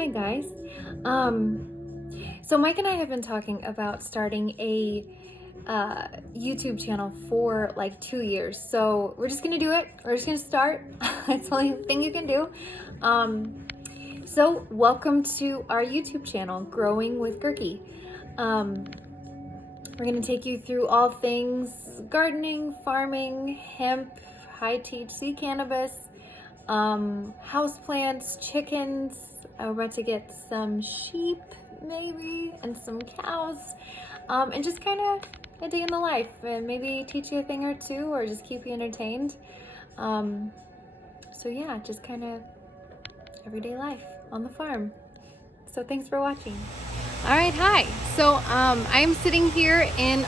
Hi guys. So Mike and I have been talking about starting a YouTube channel for like 2 years. So we're just gonna do it. We're just gonna start. It's the only thing you can do. So welcome to our YouTube channel, Growing with Gurky. We're gonna take you through all things gardening, farming, hemp, high THC cannabis, houseplants, chickens. We're about to get some sheep maybe and some cows, and just kind of a day in the life and maybe teach you a thing or two or just keep you entertained. So yeah, just kind of everyday life on the farm. So thanks for watching. All right, hi. So I am sitting here in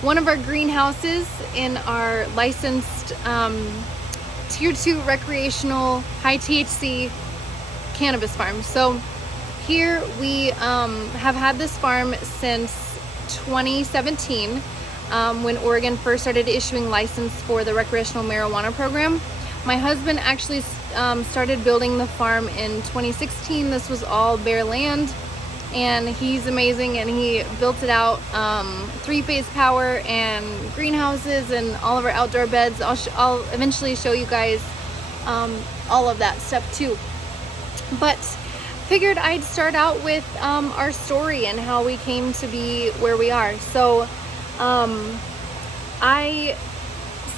one of our greenhouses in our licensed Tier 2 recreational high THC cannabis farm. So here we have had this farm since 2017 when Oregon first started issuing license for the recreational marijuana program. My husband actually started building the farm in 2016. This was all bare land, and he's amazing, and he built it out, 3-phase power and greenhouses and all of our outdoor beds. I'll eventually show you guys all of that stuff too. But figured I'd start out with our story and how we came to be where we are. So I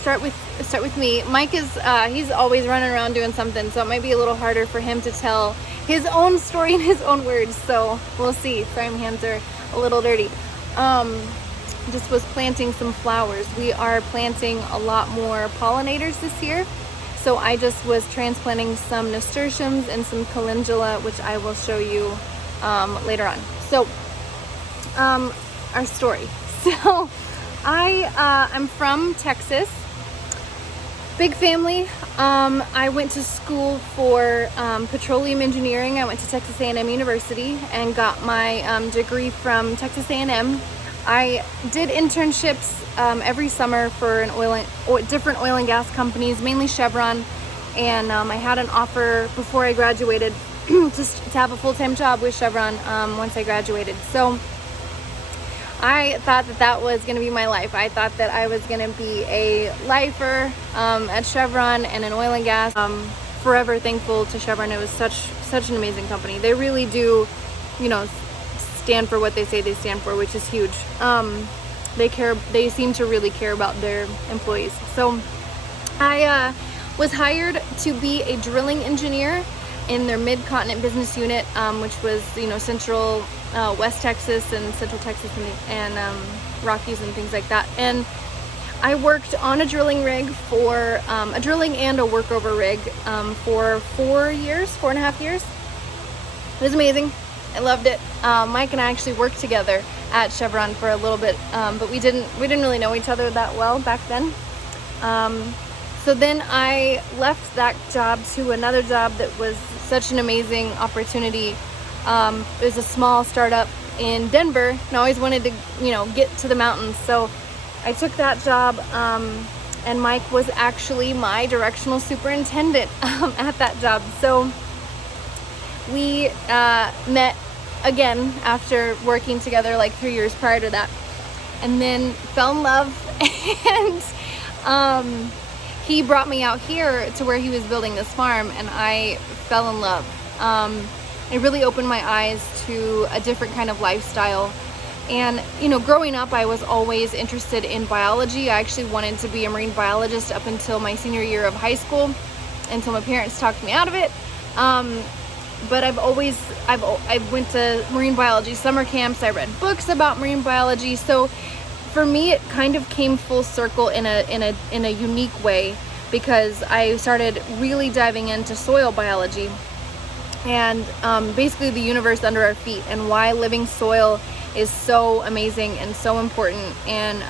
start with me. Mike is he's always running around doing something, so it might be a little harder for him to tell his own story in his own words, so we'll see. Sorry, my hands are a little dirty. Just was planting some flowers. We are planting a lot more pollinators this year, so I just was transplanting some nasturtiums and some calendula, which I will show you later on. So our story. So I'm from Texas. Big family. I went to school for petroleum engineering. I went to Texas A&M University and got my degree from Texas A&M. I did internships every summer for different oil and gas companies, mainly Chevron, and I had an offer before I graduated to have a full-time job with Chevron once I graduated. So I thought that was going to be my life. I thought that I was going to be a lifer at Chevron and in oil and gas. Forever thankful to Chevron. It was such an amazing company. They really do, stand for what they say they stand for, which is huge. They seem to really care about their employees. So I was hired to be a drilling engineer in their mid-continent business unit, which was Central West Texas and Central Texas and Rockies and things like that. And I worked on a drilling rig for a drilling and a workover rig for 4.5 years. It was amazing. I loved it. Mike and I actually worked together at Chevron for a little bit, but we didn't really know each other that well back then. So then I left that job to another job that was such an amazing opportunity. It was a small startup in Denver, and I always wanted to, get to the mountains. So I took that job, and Mike was actually my directional superintendent at that job. So we met again after working together like 3 years prior to that, and then fell in love. And he brought me out here to where he was building this farm, and I fell in love. It really opened my eyes to a different kind of lifestyle. And growing up, I was always interested in biology. I actually wanted to be a marine biologist up until my senior year of high school, until my parents talked me out of it. But I went to marine biology summer camps. I read books about marine biology. So for me, it kind of came full circle in a unique way, because I started really diving into soil biology and basically the universe under our feet, and why living soil is so amazing and so important, and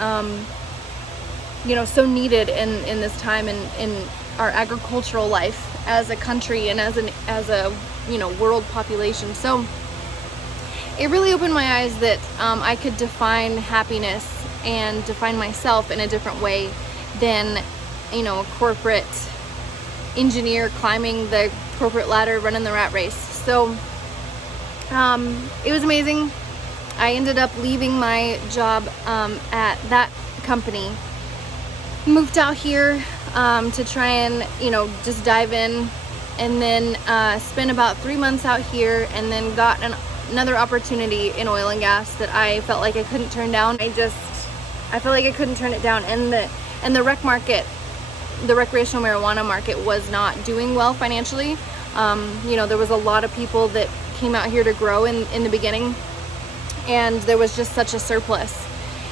so needed in this time in our agricultural life as a country and as a world population. So it really opened my eyes that I could define happiness and define myself in a different way than a corporate engineer climbing the corporate ladder, running the rat race. So it was amazing. I ended up leaving my job at that company, moved out here to try and, you know, just dive in, and then spent about 3 months out here, and then got another opportunity in oil and gas that I felt like I couldn't turn down. I felt like I couldn't turn it down, and the rec market, the recreational marijuana market, was not doing well financially. You know, there was a lot of people that came out here to grow in the beginning, and there was just such a surplus.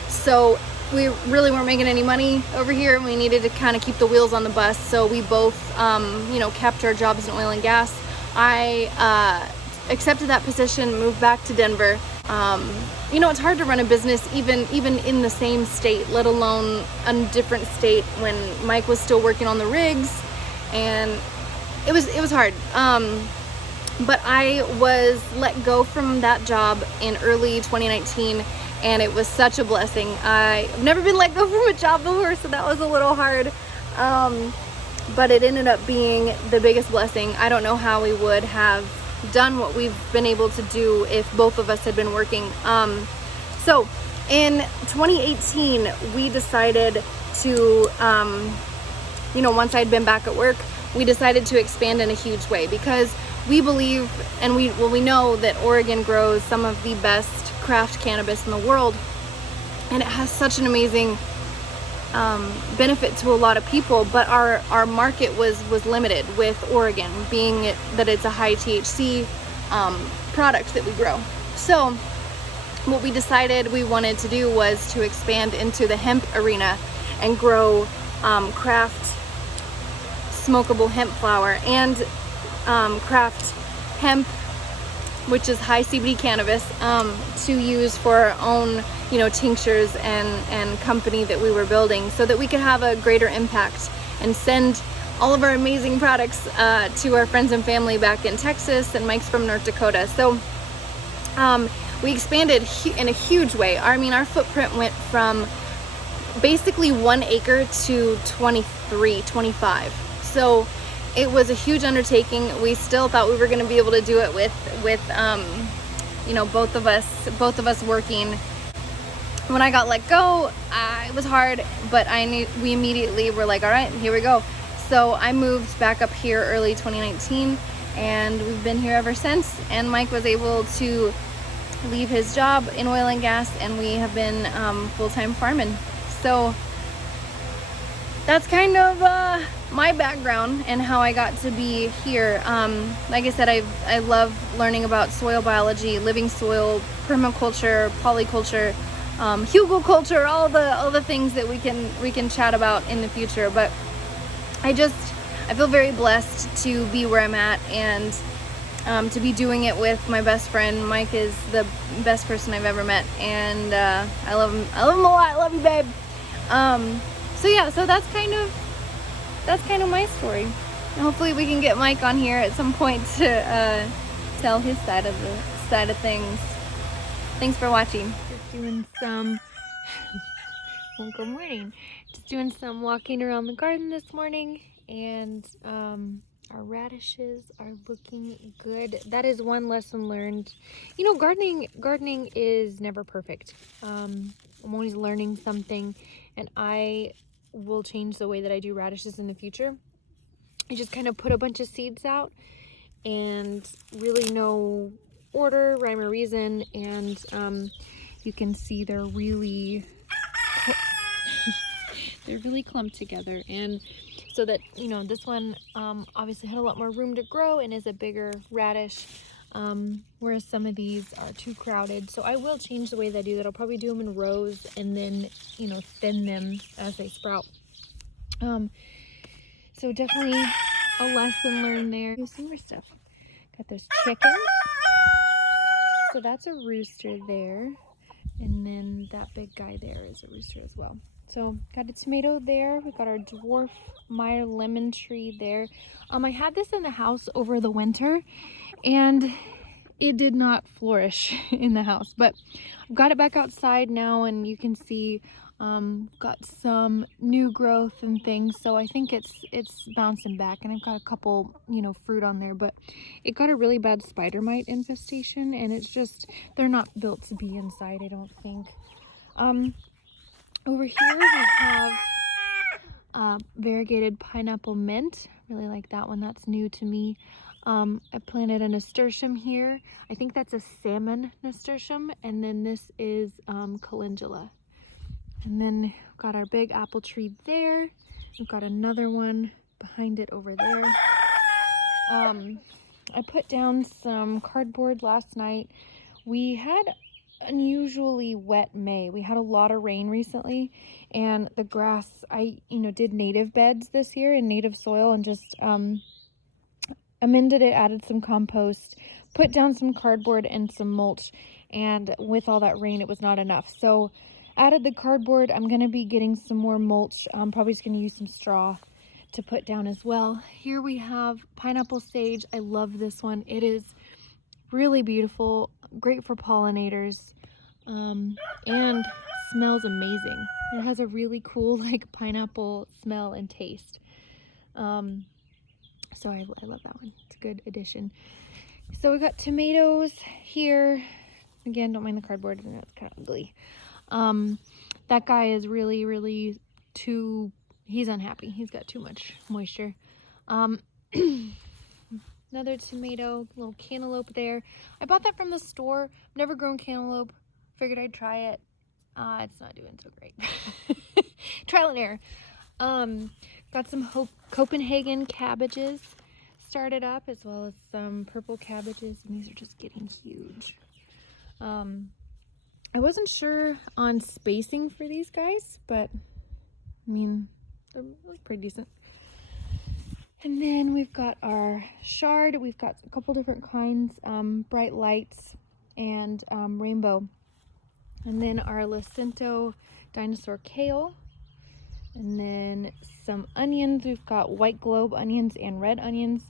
So we really weren't making any money over here, and we needed to kind of keep the wheels on the bus. So we both, you know, kept our jobs in oil and gas. I accepted that position, moved back to Denver. You know, it's hard to run a business even in the same state, let alone a different state, when Mike was still working on the rigs, and it was hard. But I was let go from that job in early 2019, and it was such a blessing. I've never been let go from a job before, so that was a little hard. But it ended up being the biggest blessing. I don't know how we would have done what we've been able to do if both of us had been working. So in 2018, we decided to, you know, once I'd been back at work, we decided to expand in a huge way, because we believe, and we know that Oregon grows some of the best craft cannabis in the world, and it has such an amazing benefit to a lot of people. But our market was limited with Oregon, being that it's a high THC product that we grow. So what we decided we wanted to do was to expand into the hemp arena and grow craft smokable hemp flower and craft hemp, which is high CBD cannabis, to use for our own, you know, tinctures and company that we were building, so that we could have a greater impact and send all of our amazing products to our friends and family back in Texas, and Mike's from North Dakota. So we expanded in a huge way. I mean, our footprint went from basically 1 acre to 23, 25. So it was a huge undertaking. We still thought we were going to be able to do it with you know, both of us working. When I got let go, it was hard, but we immediately were like, all right, here we go. So I moved back up here early 2019, and we've been here ever since. And Mike was able to leave his job in oil and gas, and we have been full-time farming. So that's kind of my background and how I got to be here. Like I said, I love learning about soil biology, living soil, permaculture, polyculture, hugelculture, all the things that we can chat about in the future. But I feel very blessed to be where I'm at, and to be doing it with my best friend. Mike is the best person I've ever met, and I love him a lot. I love you, babe. So yeah, so that's kind of my story. And hopefully we can get Mike on here at some point to tell his side of things. Thanks for watching. Just doing some well, good morning. Just doing some walking around the garden this morning, and our radishes are looking good. That is one lesson learned. You know, gardening is never perfect. I'm always learning something, and I will change the way that I do radishes in the future. I just kind of put a bunch of seeds out, and really no order, rhyme or reason, and you can see they're really clumped together, and so that, you know, this one obviously had a lot more room to grow and is a bigger radish, whereas some of these are too crowded. So I will change the way that I do that. I'll probably do them in rows, and then, you know, thin them as they sprout. So definitely a lesson learned there. Here's some more stuff. Got those chickens. So that's a rooster there. And then that big guy there is a rooster as well. So got a tomato there. We got our dwarf Meyer lemon tree there. I had this in the house over the winter, and it did not flourish in the house, but I've got it back outside now, and you can see Got some new growth and things, so I think it's bouncing back, and I've got a couple, you know, fruit on there, but it got a really bad spider mite infestation, and it's just, they're not built to be inside, I don't think. Over here we have variegated pineapple mint. Really like that one, that's new to me. I planted a nasturtium here. I think that's a salmon nasturtium, and then this is calendula. And then we've got our big apple tree there. We've got another one behind it over there. I put down some cardboard last night. We had unusually wet May. We had a lot of rain recently, and the grass, I did native beds this year in native soil, and just amended it, added some compost, put down some cardboard and some mulch, and with all that rain it was not enough, so added the cardboard. I'm gonna be getting some more mulch. I'm probably just gonna use some straw to put down as well. Here we have pineapple sage. I love this one. It is really beautiful, great for pollinators, and smells amazing. It has a really cool like pineapple smell and taste. So I love that one. It's a good addition. So we got tomatoes here. Again, don't mind the cardboard, and it's kind of ugly. That guy is really he's unhappy. He's got too much moisture. Another tomato, little cantaloupe there. I bought that from the store. Never grown cantaloupe. Figured I'd try it. It's not doing so great. Trial and error. Got some Copenhagen cabbages started up, as well as some purple cabbages, and these are just getting huge. I wasn't sure on spacing for these guys, but I mean, they're pretty decent. And then we've got our chard. We've got a couple different kinds, bright lights and rainbow. And then our Lacento dinosaur kale. And then some onions. We've got white globe onions and red onions.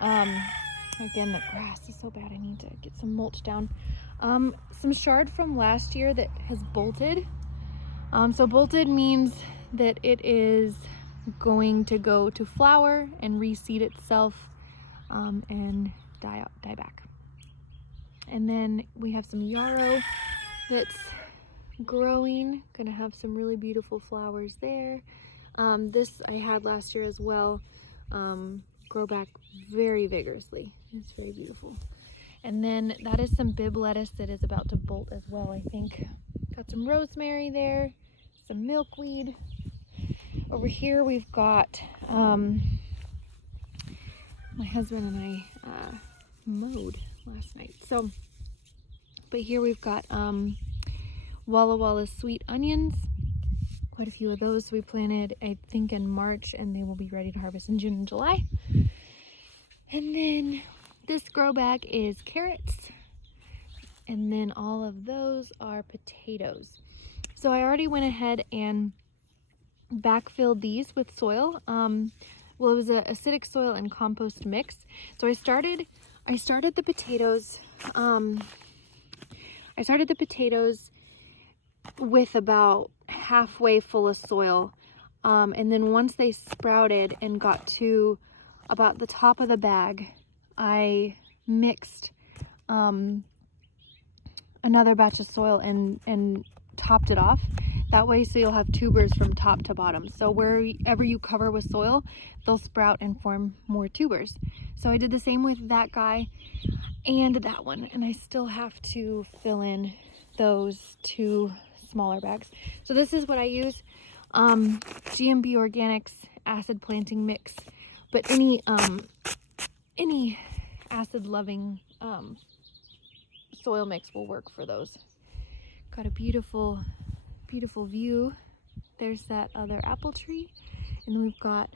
Again, the grass is so bad. I need to get some mulch down. Some chard from last year that has bolted. So bolted means that it is going to go to flower and reseed itself, and die back. And then we have some yarrow that's growing, gonna have some really beautiful flowers there. This I had last year as well, grow back very vigorously. It's very beautiful. And then that is some bib lettuce that is about to bolt as well, I think. Got some rosemary there, some milkweed. Over here we've got, my husband and I mowed last night. So, but here we've got Walla Walla sweet onions. Quite a few of those we planted, I think, in March, and they will be ready to harvest in June and July. And then this grow bag is carrots. And then all of those are potatoes. So I already went ahead and backfilled these with soil. Well, it was an acidic soil and compost mix. So I started the potatoes. I started the potatoes with about halfway full of soil, and then once they sprouted and got to about the top of the bag, I mixed another batch of soil and topped it off. That way, so you'll have tubers from top to bottom. So wherever you cover with soil, they'll sprout and form more tubers. So I did the same with that guy and that one, and I still have to fill in those two smaller bags. So this is what I use, GMB Organics acid planting mix, but any acid loving soil mix will work for those. Got a beautiful view. There's that other apple tree, and then we've got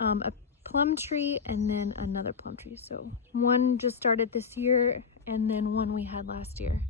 a plum tree and then another plum tree. So one just started this year, and then one we had last year.